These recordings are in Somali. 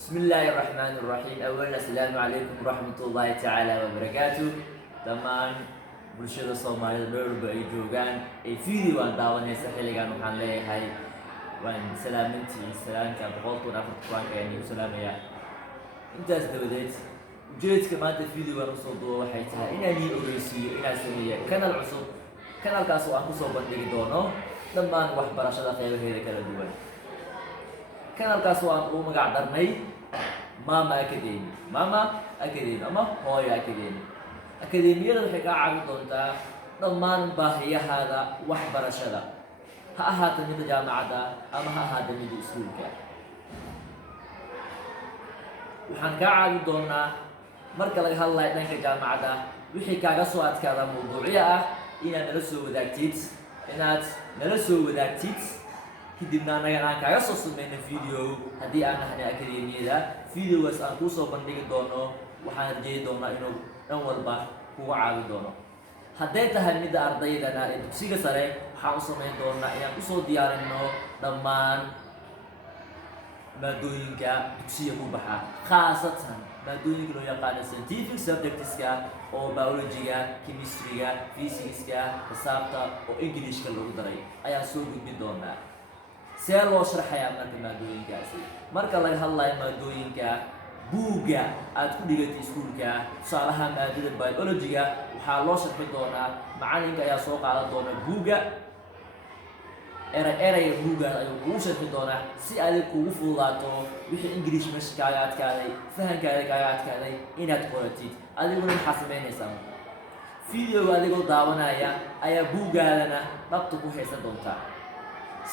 بسم الله الرحمن الرحيم. أولا السلام عليكم ورحمة الله تعالى وبركاته. دمان برشلونة الصومالية بيربو أي جوجان أي فيديو عن داون يسحيل كانوا حنلي هاي وان سلامتي سلام كابغوتو نافر قران يعني سلام يا أنت أستوديت جيت كمان الفيديو عن صوتو وحيتها إنني أريسي إن سمية كان العصب كان الكاسو أنكو صوبان ديجدونو دمان واحد برشلونة خير هيك كلا دوان كان الكاسو أنكو مقعدرني ماما أكاديمي أما هوي أكاديمي أكاديمية waxay ka caawin doontaa dhammaan baahiyahaada waxbarashada ha ahaato mid jaamacada ama ha ahaato mid iskuulka waxaan ka caawin doonaa marka laga hadlayo dhanka jaamacada wixii kaaga soo adkaada mawduuciya ah inaad nala soo wadaagtid kadibna anaga aan kaaga soo sameeyno video haddii aan nahnay akademiyada videogaas aan kuu soo bandhigi doono waxaan rajeyn doonaa inuu dhan walba kugu caawin doono hadday tahay midda ardaydana ee dugsiga sare waxaan u samayn doonaa inaan usoo diyaarinno dhammaan maadooyinka dugsiga ku baxa khaasatan maadooyinka loo yaqaano scientific subjectska oo biologyga chemistryga physicska xisaabta oo englishka lagu daray ayaan soo gudbin doonaa see loo sharxayaa marka maadooyinkaasi marka laga hadlayo maadooyinka buugga aad ku dhigatay iskuulka tusaalaha maadada biologyga waxaa loo sharxi doonaa macalinka ayaa soo qaadan doona buugga erayga buuggaas ayuu kugu sharxi doonaa si adig kugu fududaato wixii english meesha kaaga adkaaday fahankaaga kaaga adkaaday inaad qoratid adiguna maxaa samaynaysaa videoga adigoo daawanaya ayaa buuggaadana dhabta ku haysan doontaa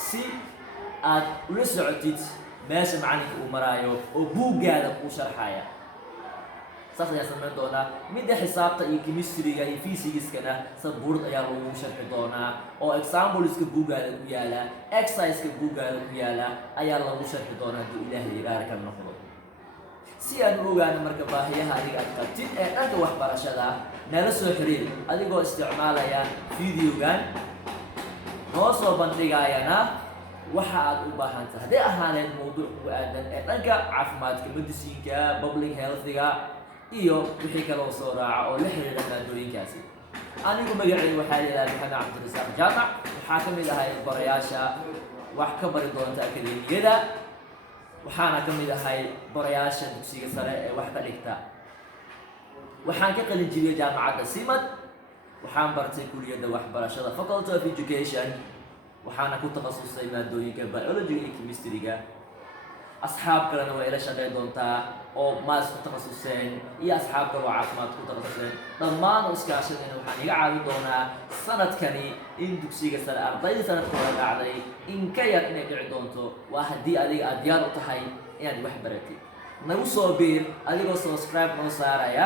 si aad ula socotid meesha macalinka uu maraayo oo buuggaada kuu sharxaya saas ayaa samayn doonaa midda xisaabta iyo chemistryga iyo physicskana sabuurad ayaa lagu sharxi doonaa oo exampleska buuggaada ku yaala exerciseka buuggaada ku yaala ayaa lagu sharxi doonaa hadduu ilaahay igaar ka noqdo si aan u ogaano marka baahiyaha adiga aad qabtid ee dhanka waxbarashada nala soo xiriir adigoo isticmaalaya videogan noo soo bandhigayana waxa aad u baahan tahay hadday ahaaneed mawduuc ugu aadan ee dhanka caafimaadka mediciinka public healthiga iyo wixii kaloo soo raaca oo la xiriira maadooyinkaasi anigu magacayga waxaa leedahay maxamed cabdirasaaq jaamac waxaa ka mid ahay barayaasha wax ka bari doonta akademiyada waxaana ka mid ahay barayaasha dugsiga sare ee wax ka dhigta waxaan ka qalin jibiyay jaamacadda simad waxaan bartay kuliyadda waxbarashada faculty of education waxaana ku takhasusay maadooyinka biologyga iyo chemistryga asxaab kalena waa ila shaqayn doontaa oo maas ku takhasuseen iyo asxaab kale oo caafimaad ku takhasuseen dhammaan oo iskaashadayna waxaan iga caawin doonaa sanadkani in dugsiga sare ardaydii sanadkooda dhacday in ka yar inay dhici doonto waa haddii adiga aad diyaar u tahay inaad wax baratid nagu soo biir adigoo subscribe noo saaraya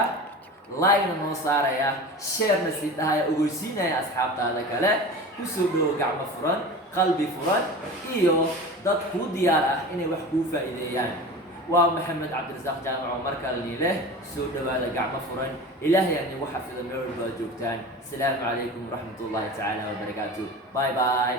like-na noo saaraya share-na sii dhahaya ogeysiinaya asxaabtaada kale kusoo dhowo gacmo furan qalbi furan iyo dad kuu diyaar ah inay wax kuu faa'iideeyaan waa maxamed cabdirasaaq jaamac oo markale niileh soo dhowaada gacmo furan ilaahay aan igu xafido meel walba aad joogtaan asalaamu calaykum waraxmatullaahi tacaala wabarakaatu bye bye